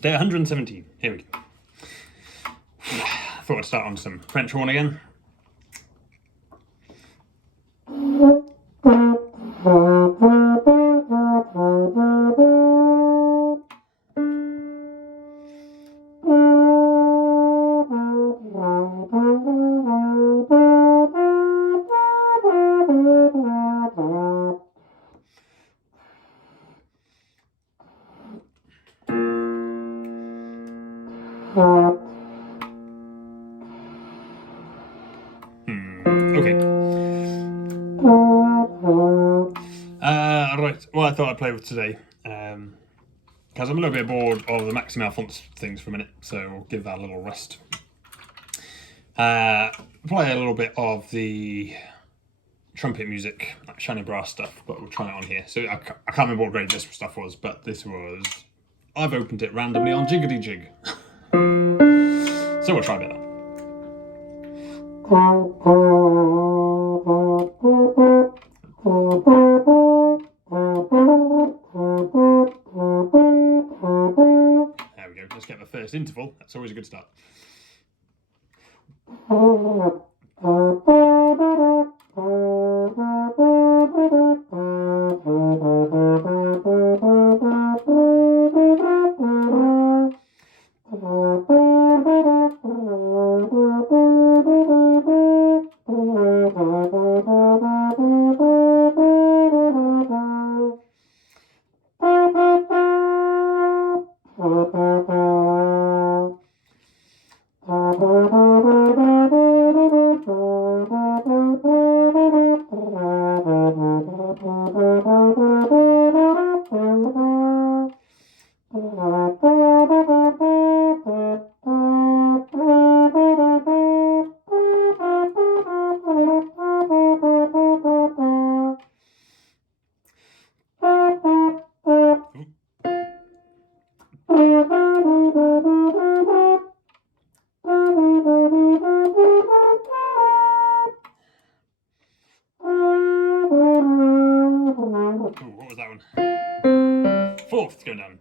Day 117. Here we go. Thought I'd start on some French horn again. Okay. Right, what I thought I'd play with today, because I'm a little bit bored of the Maxim Alphonse things for a minute, so we'll give that a little rest. Play a little bit of the trumpet music, like shiny brass stuff, but we'll try it on here. So I can't remember what grade this stuff was, but this was... I've opened it randomly on Jiggity Jig. So we'll try a bit of that. There we go, let's get the first interval. That's always a good start. What was that one? Fourth, going down.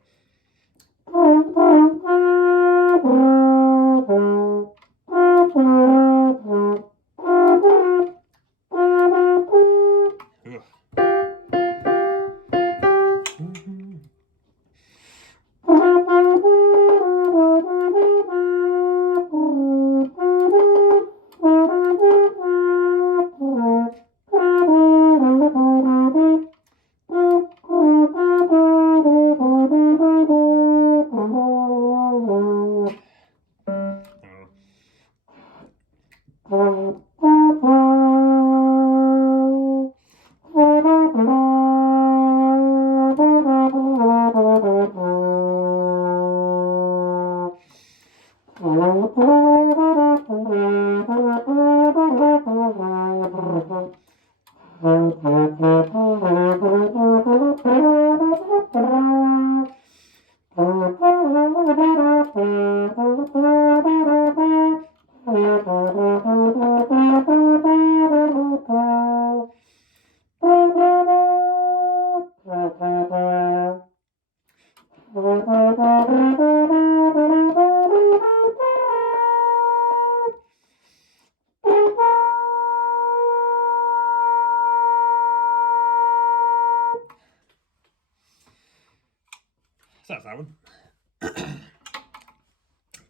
So that's that one.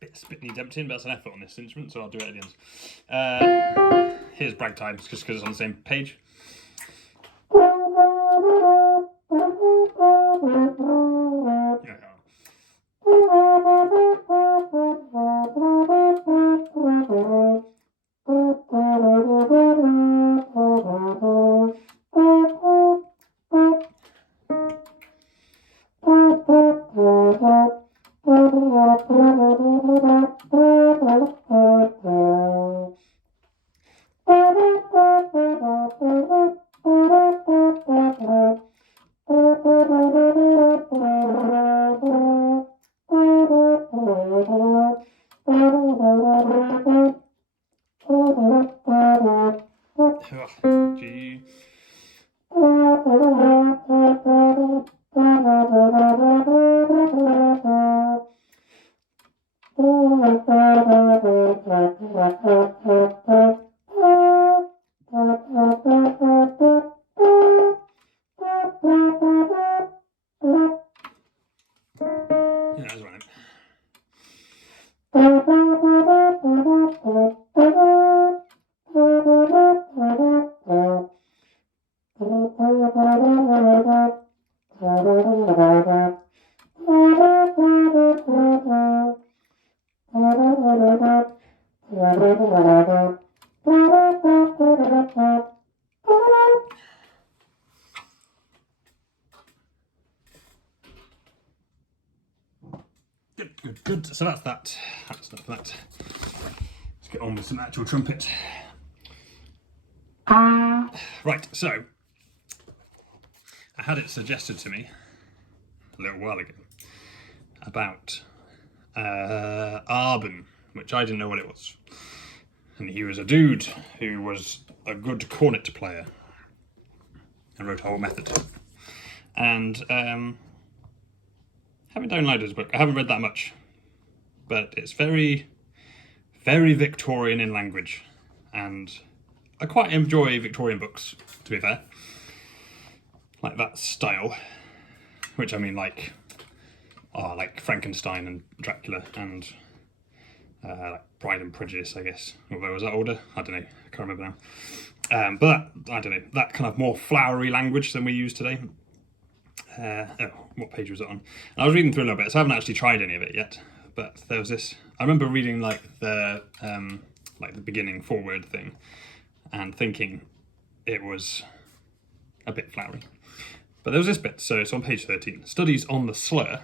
Bit spit needs emptying, but that's an effort on this instrument, so I'll do it at the end. Here's brag times, just because it's on the same page. Good. So that's that. That's enough of that. Let's get on with some actual trumpet. Right, so I had it suggested to me a little while ago about Arban, which I didn't know what it was. And he was a dude who was a good cornet player and wrote a whole method. And haven't downloaded his book. I haven't read that much, but it's very, very Victorian in language, and I quite enjoy Victorian books, to be fair. Like that style, which I mean like Frankenstein and Dracula and like Pride and Prejudice, I guess. Although was that older? I don't know. I can't remember now. But that, I don't know, that kind of more flowery language than we use today. What page was it on? And I was reading through a little bit, so I haven't actually tried any of it yet. But there was this. I remember reading like the beginning foreword thing, and thinking it was a bit flowery. But there was this bit, so it's on page 13. Studies on the slur.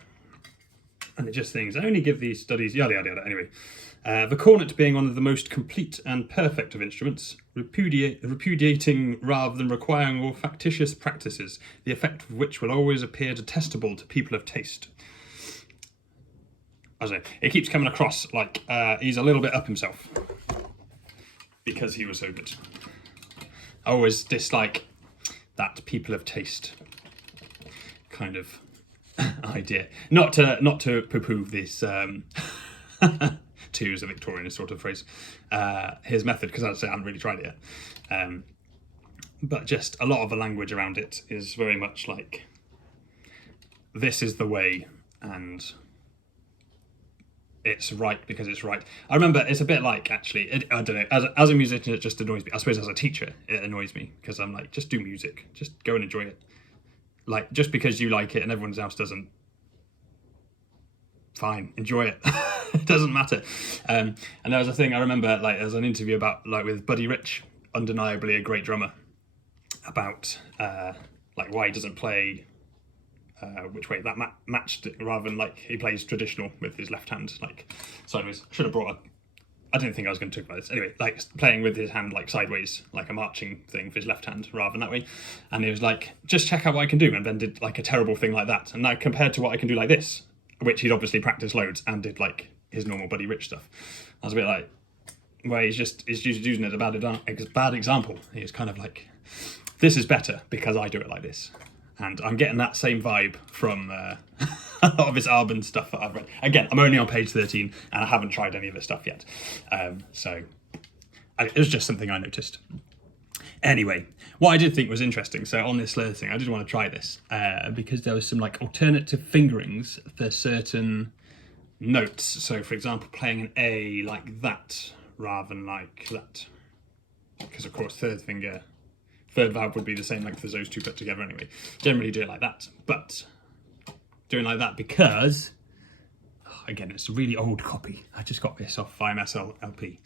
And it just things, I only give these studies, yada yada yada. Anyway, the cornet being one of the most complete and perfect of instruments, repudiating rather than requiring all factitious practices, the effect of which will always appear detestable to people of taste. I don't know, it keeps coming across like he's a little bit up himself because he was so good. I always dislike that people of taste kind of idea. Not to poo-poo this to use a Victorian sort of phrase, his method, because as I say, I haven't really tried it yet. But just a lot of the language around it is very much like, this is the way, and it's right because it's right. I remember it's a bit like, actually, I don't know, as a musician it just annoys me. I suppose as a teacher it annoys me, because I'm like, just do music, just go and enjoy it. Like, just because you like it and everyone else doesn't, fine, enjoy it. It doesn't matter. And there was a thing I remember, like, there was an interview about, like, with Buddy Rich, undeniably a great drummer, about like why he doesn't play which way that matched it, rather than like he plays traditional with his left hand, like sideways. I should have brought I didn't think I was going to talk about this. Anyway, like playing with his hand like sideways, like a marching thing for his left hand rather than that way. And he was like, just check out what I can do, and then did like a terrible thing like that. And now compared to what I can do like this, which he'd obviously practiced loads and did like his normal Buddy Rich stuff, I was a bit like, well, he's just using it as a bad example. He's kind of like, this is better because I do it like this. And I'm getting that same vibe from a lot of his Arban stuff that I've read. Again, I'm only on page 13 and I haven't tried any of his stuff yet. So it was just something I noticed. Anyway, what I did think was interesting, so on this slur thing, I did want to try this because there was some like alternative fingerings for certain notes. So for example, playing an A like that rather than like that. Because of course, third valve would be the same length as those two put together anyway. Generally do it like that, but doing like that because, again, it's a really old copy. I just got this off IMSLP.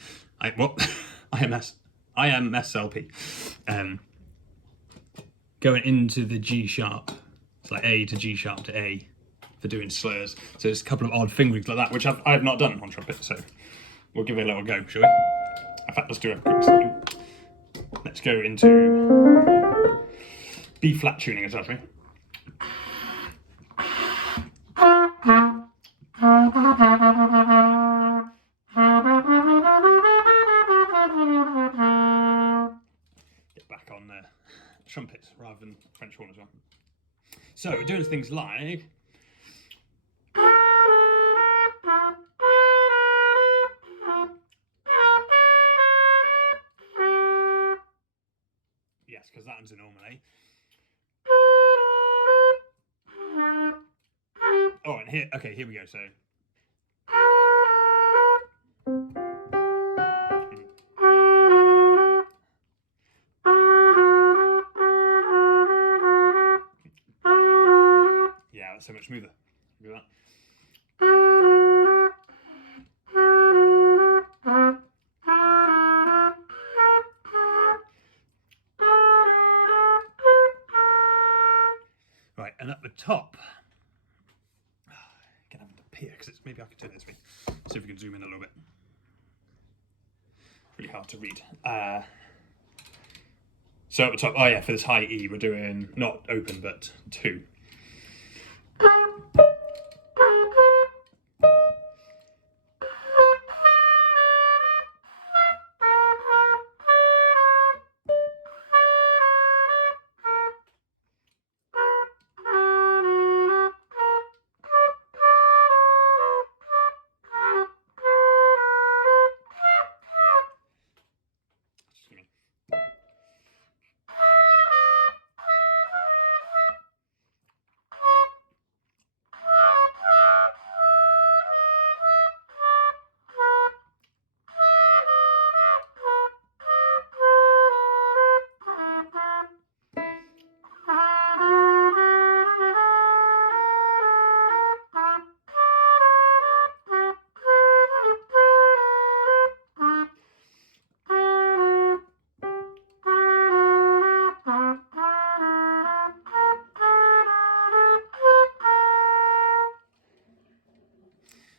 IMSLP. Going into the G sharp. It's like A to G sharp to A for doing slurs. So there's a couple of odd fingerings like that, which I've not done on trumpet, so we'll give it a little go, shall we? In fact, let's do a quick study. Let's go into B flat tuning, as actually. Get back on trumpet rather than French horn as well. So we're doing things like. Yes, because that one's a normal A. Oh, and here, okay, here we go. So. Yeah, that's so much smoother. Look at that. top, get up here because it's maybe I can turn this way. See if we can zoom in a little bit. Really hard to read. So at the top, oh yeah, for this high E, we're doing not open but 2.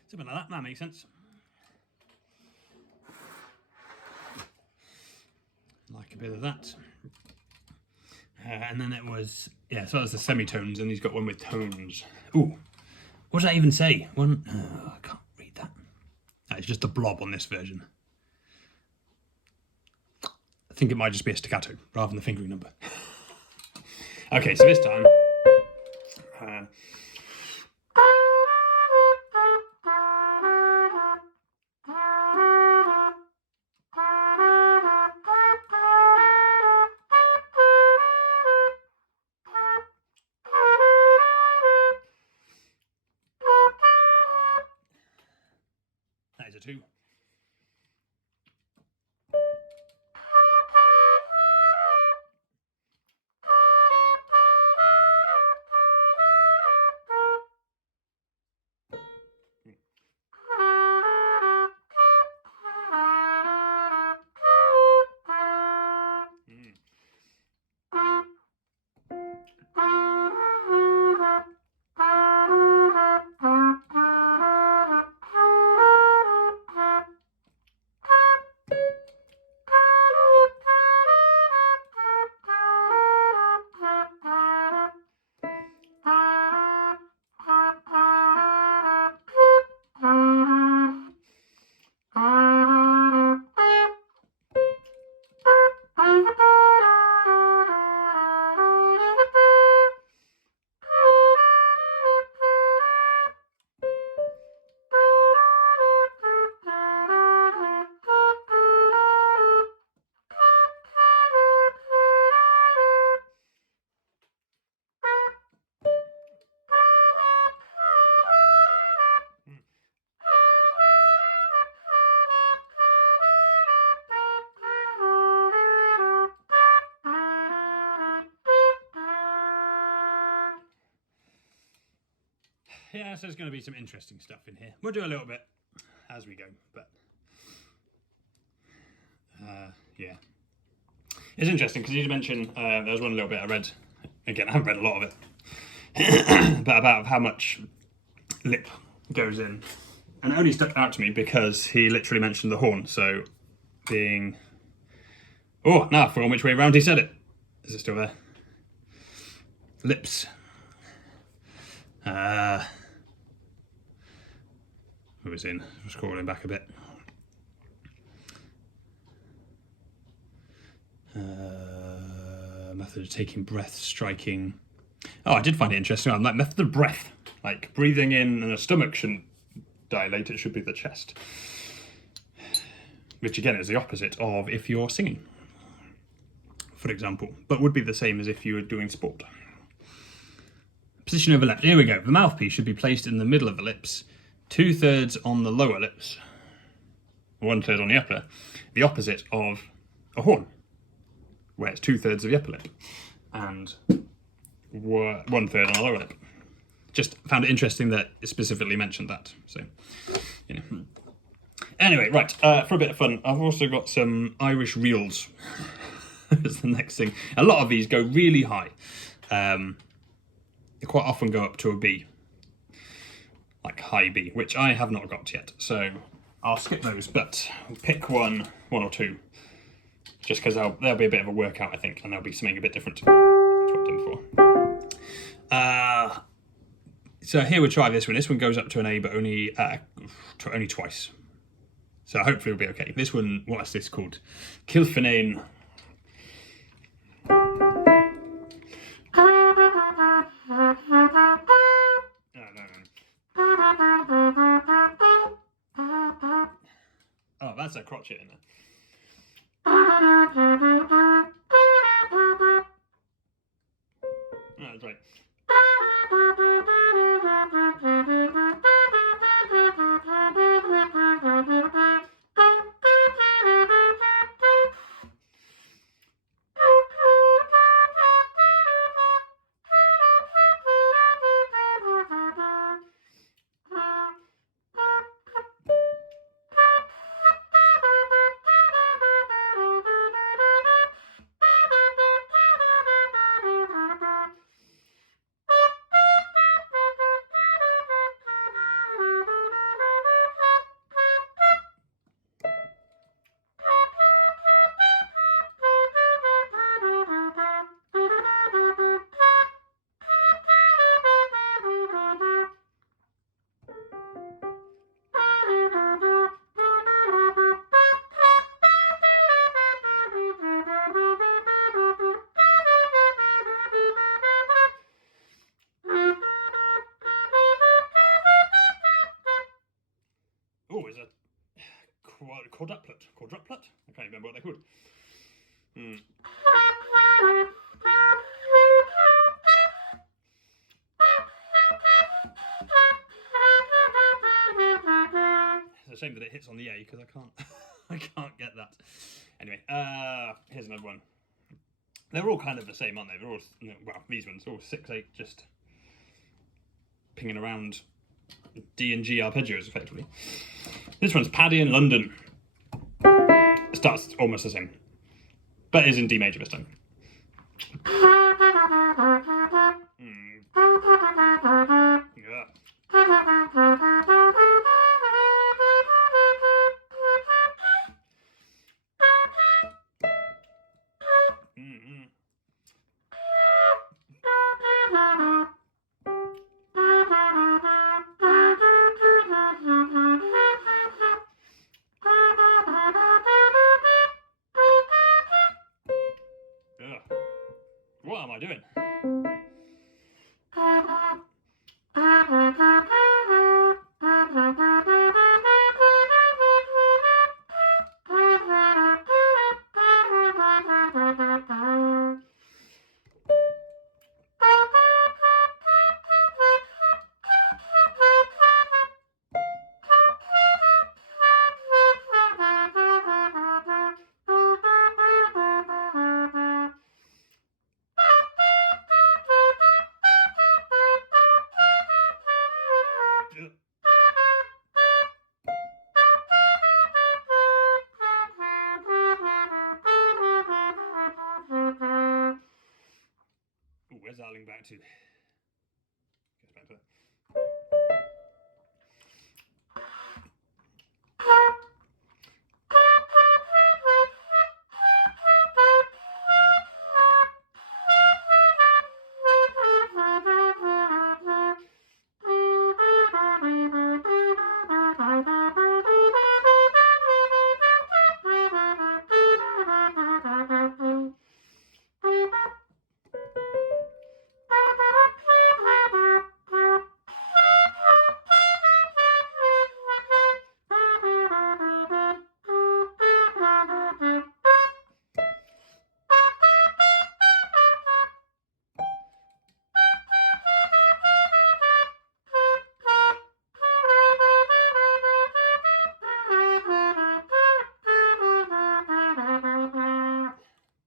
Something like that makes sense. Like a bit of that. And then it was, yeah, so that was the semitones, and he's got one with tones. Ooh, what did I even say? One, I can't read that. It's just a blob on this version. I think it might just be a staccato rather than the fingering number. Okay, so this time, that is a 2. Yeah, so there's going to be some interesting stuff in here. We'll do a little bit as we go, but yeah. It's interesting because you mentioned, there was one little bit I read, again, I haven't read a lot of it, but about how much lip goes in. And it only stuck out to me because he literally mentioned the horn, so being... Oh, now I forgot which way around he said it. Is it still there? Lips. Who was in? I'm scrolling back a bit. Method of taking breath, striking. Oh, I did find it interesting. On that method of breath, like breathing in, and the stomach shouldn't dilate, it should be the chest. Which again is the opposite of if you're singing, for example, but would be the same as if you were doing sport. Position of the lips. Here we go. The mouthpiece should be placed in the middle of the lips, 2/3 on the lower lips, 1/3 on the upper, the opposite of a horn, where it's 2/3 of the upper lip and 1/3 on the lower lip. Just found it interesting that it specifically mentioned that. So, you know. Anyway, right, for a bit of fun, I've also got some Irish reels. That's the next thing. A lot of these go really high. they quite often go up to a B, like high B, which I have not got yet. So I'll skip those, but pick one or two, just because they'll be a bit of a workout, I think, and they'll be something a bit different to what I've done before. So here we'll try this one. This one goes up to an A, but only twice. So hopefully it'll be okay. This one, what's this called? Kilfinane. Oh, that's a crotchet in there. Oh, that's right. Oh, is it quadruplet? Quadruplet? I can't remember what they're called. It's a shame that it hits on the A because I can't I can't get that. Anyway, here's another one. They're all kind of the same, aren't they? They're all, well, these ones are all 6/8, just pinging around D and G arpeggios effectively. This one's Paddy in London. It starts almost the same, but is in D major this time. Yeah. What am I doing? Where's that link back to? Goes back to that.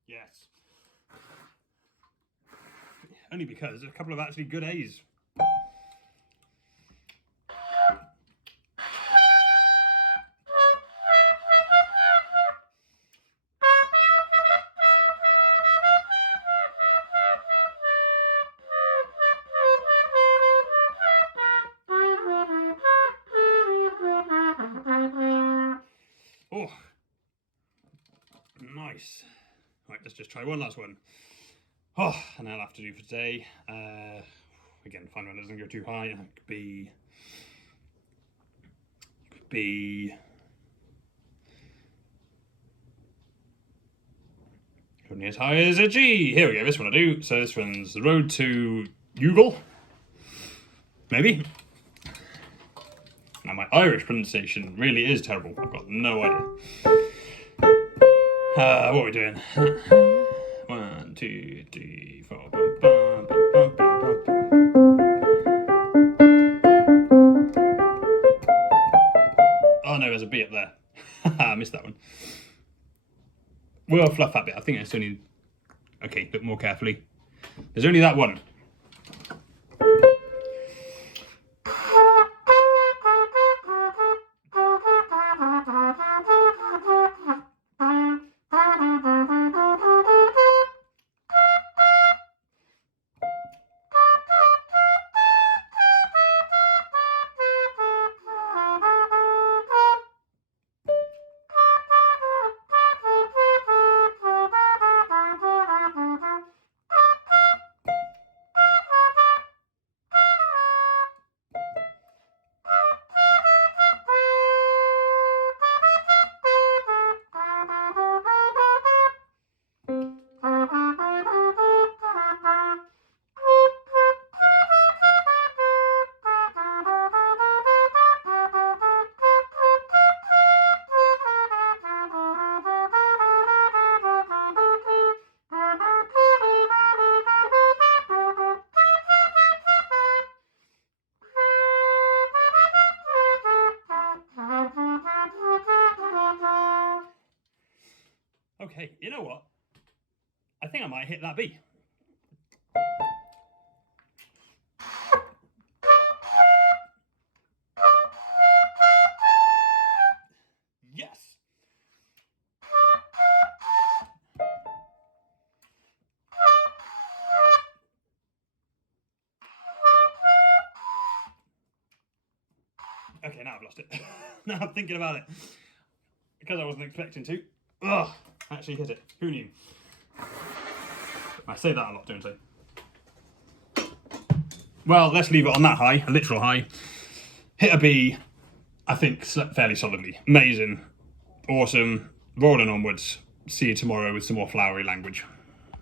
Yes. Only because there's a couple of actually good A's. Nice. Right, let's just try one last one. Oh, and I'll have to do for today. Again, find one that doesn't go too high. It could be only as high as a G. Here we go, this one I do. So this one's The Road to Youghal. Maybe. Now my Irish pronunciation really is terrible. I've got no idea. What are we doing? 1, 2, 3, 4. Bum, bum, bum, bum, bum, bum. Oh no, there's a B up there. I missed that one. We'll fluff that bit. I think it's only... Okay, look more carefully. There's only that one. Okay, you know what? I think I might hit that B. Yes! Okay, now I've lost it. Now I'm thinking about it. Because I wasn't expecting to. Ugh, actually hit it. Who knew? I say that a lot, don't I? Well, let's leave it on that high, a literal high. Hit a B, I think, fairly solidly. Amazing. Awesome. Rolling onwards. See you tomorrow with some more flowery language.